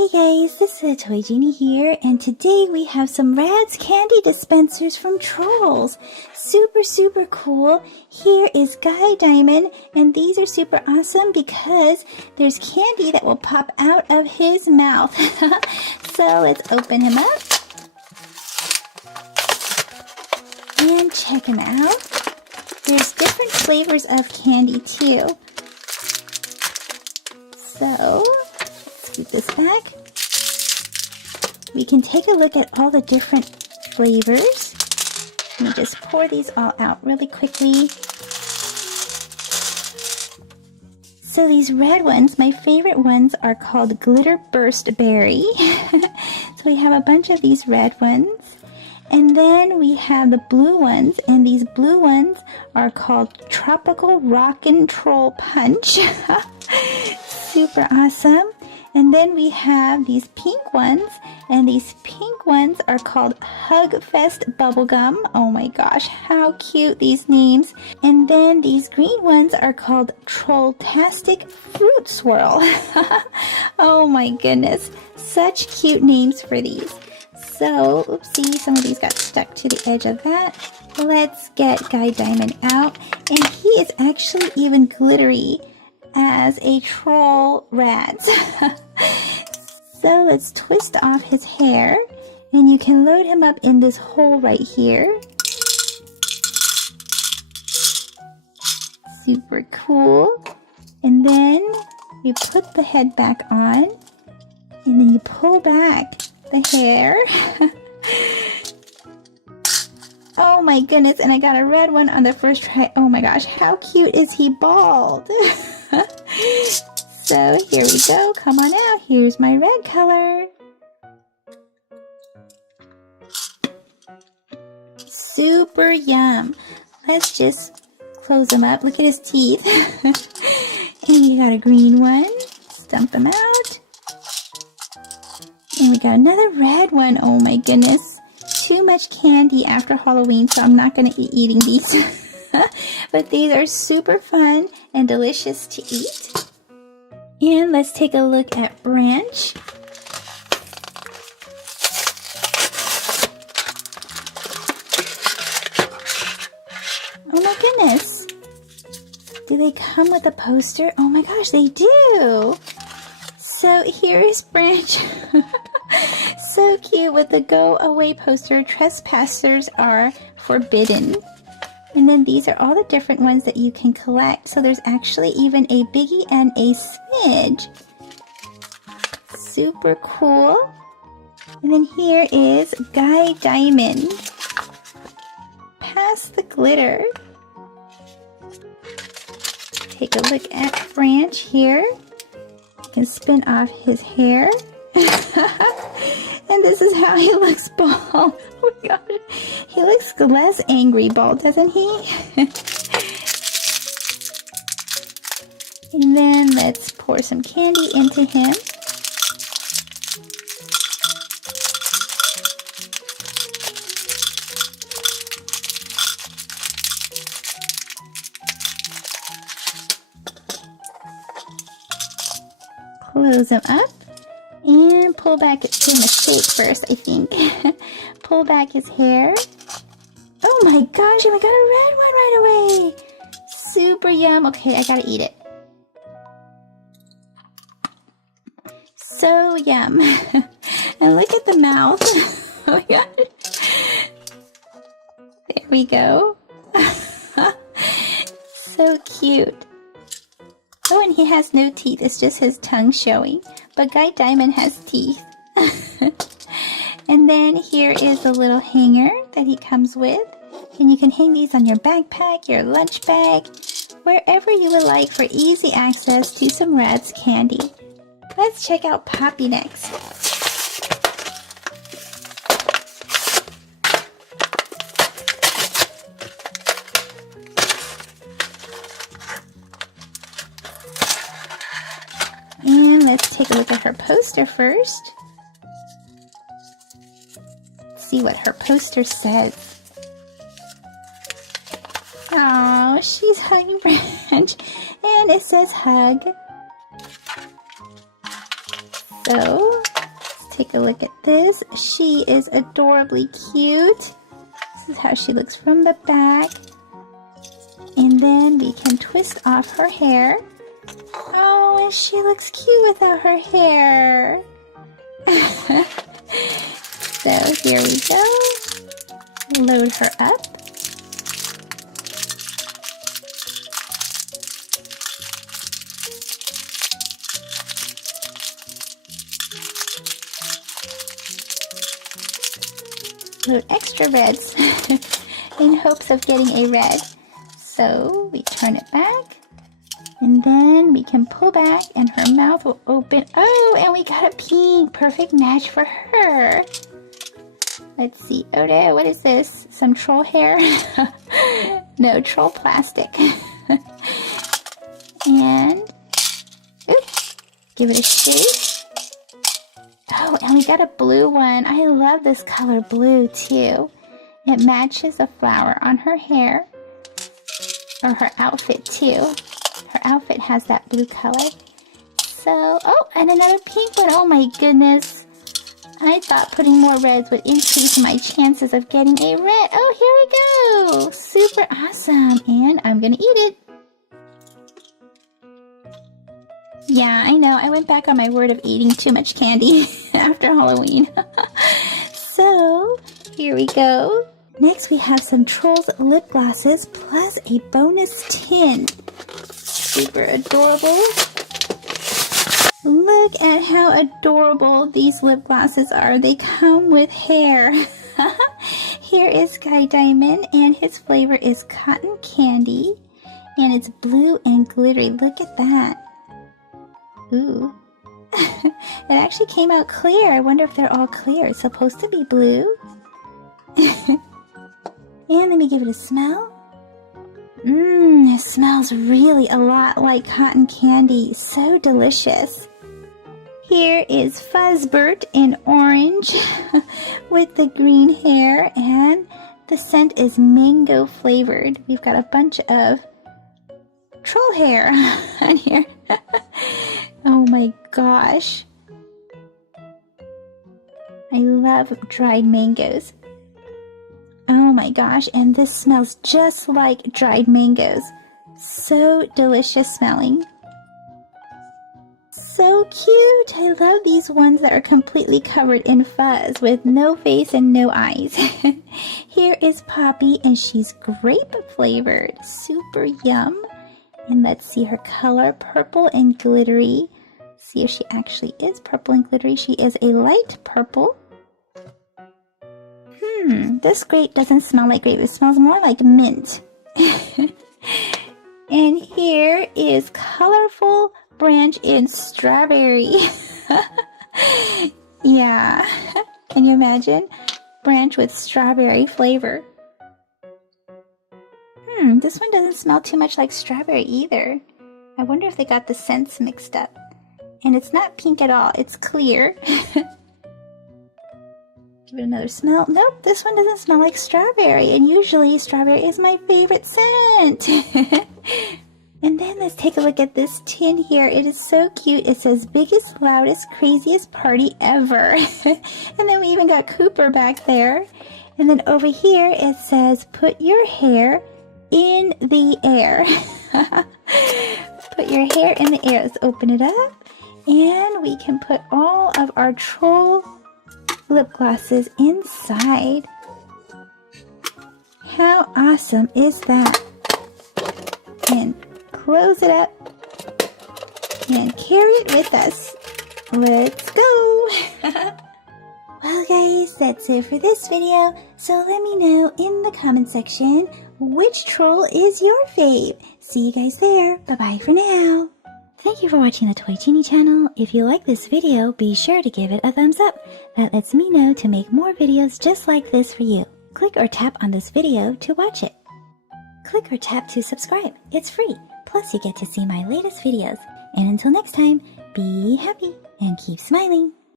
Hey guys, this is Toy Genie here, and today we have some Radz candy dispensers from Trolls. Super cool. Here is Guy Diamond, and these are super awesome because there's candy that will pop out of his mouth. So let's open him up and check him out. There's different flavors of candy too. So scoop this back. We can take a look at all the different flavors. Let me just pour these all out really quickly. So these red ones, my favorite ones, are called Glitter Burst Berry. So we have a bunch of these red ones. And then we have the blue ones, and these blue ones are called Tropical Rockin' Troll Punch. Super awesome. And then we have these pink ones, and these pink ones are called Hug Fest Bubblegum. Oh my gosh, how cute these names. And then these green ones are called Trolltastic Fruit Swirl. Oh my goodness, such cute names for these. So, oopsie, some of these got stuck to the edge of that. Let's get Guy Diamond out, and he is actually even glittery as a troll Radz. So let's twist off his hair, and you can load him up in this hole right here. Super cool. And then you put the head back on, and then you pull back the hair. Oh my goodness, and I got a red one on the first try. Oh my gosh, how cute is he bald? So here we go, come on out, here's my red color. Super yum. Let's just close him up, look at his teeth. And you got a green one, stump him out. And we got another red one, oh my goodness. Too much candy after Halloween, so I'm not going to be eating these. But these are super fun and delicious to eat. And let's take a look at Branch. Oh my goodness. Do they come with a poster? Oh my gosh, they do. So here is Branch. So cute with the go away poster. Trespassers are forbidden. And then these are all the different ones that you can collect. So there's actually even a Biggie and a Smidge. Super cool. And then here is Guy Diamond. Pass the glitter. Take a look at Branch here. You can spin off his hair. And this is how he looks bald. Oh my god. He looks less angry bald, doesn't he? And then let's pour some candy into him. Close him up. And pull back, it's a mistake first, I think. Pull back his hair. Oh my gosh, and I got a red one right away. Super yum. Okay, I gotta eat it. So yum. And look at the mouth. Oh my god. There we go. So cute. Oh, and he has no teeth. It's just his tongue showing. But Guy Diamond has teeth. And then here is the little hanger that he comes with. And you can hang these on your backpack, your lunch bag, wherever you would like for easy access to some Radz candy. Let's check out Poppy next. And let's take a look at her poster first. Let's see what her poster says. Oh, she's hugging Branch, and it says hug. So take a look at this. She is adorably cute. This is how she looks from the back. And then we can twist off her hair. Oh, and she looks cute without her hair. So here we go. Load her up. Load extra reds in hopes of getting a red. So we turn it back, and then we can pull back and her mouth will open. Oh, and we got a pink, perfect match for her. Let's see. Oh no, what is this? Some troll hair? No, troll plastic. And oops, give it a shake. Oh, and we got a blue one. I love this color blue too. It matches the flower on her hair, or her outfit too. Her outfit has that blue color. So, oh, and another pink one. Oh my goodness. I thought putting more reds would increase my chances of getting a red. Oh, here we go. Super awesome. And I'm gonna eat it. Yeah, I know. I went back on my word of eating too much candy after Halloween. So, here we go. Next, we have some Trolls lip glosses plus a bonus tin. Super adorable. Look at how adorable these lip glosses are. They come with hair. Here is Sky Diamond, and his flavor is cotton candy. And it's blue and glittery. Look at that. Ooh. It actually came out clear. I wonder if they're all clear. It's supposed to be blue. And let me give it a smell. It smells really a lot like cotton candy. So delicious. Here is Fuzzbert in orange with the green hair, and the scent is mango flavored. We've got a bunch of troll hair on here. Oh my gosh. I love dried mangoes. Oh my gosh, and this smells just like dried mangoes. So delicious smelling. So cute! I love these ones that are completely covered in fuzz with no face and no eyes. Here is Poppy, and she's grape flavored. Super yum. And let's see her color, purple and glittery. See if she actually is purple and glittery. She is a light purple. This grape doesn't smell like grape. It smells more like mint. And here is colorful branch in strawberry. Yeah. Can you imagine? Branch with strawberry flavor. This one doesn't smell too much like strawberry either. I wonder if they got the scents mixed up. And it's not pink at all. It's clear. Give it another smell. Nope, this one doesn't smell like strawberry. And usually strawberry is my favorite scent. And then let's take a look at this tin here. It is so cute. It says biggest, loudest, craziest party ever. And then we even got Cooper back there. And then over here it says put your hair in the air. Put your hair in the air. Let's open it up. And we can put all of our troll lip glosses inside. How awesome is that? And close it up and carry it with us. Let's go. Well guys, that's it for this video. So let me know in the comment section which troll is your fave. See you guys there. Bye bye for now. Thank you for watching the Toy Genie channel. If you like this video, be sure to give it a thumbs up. That lets me know to make more videos just like this for you. Click or tap on this video to watch it. Click or tap to subscribe. It's free. Plus you get to see my latest videos. And until next time, be happy and keep smiling.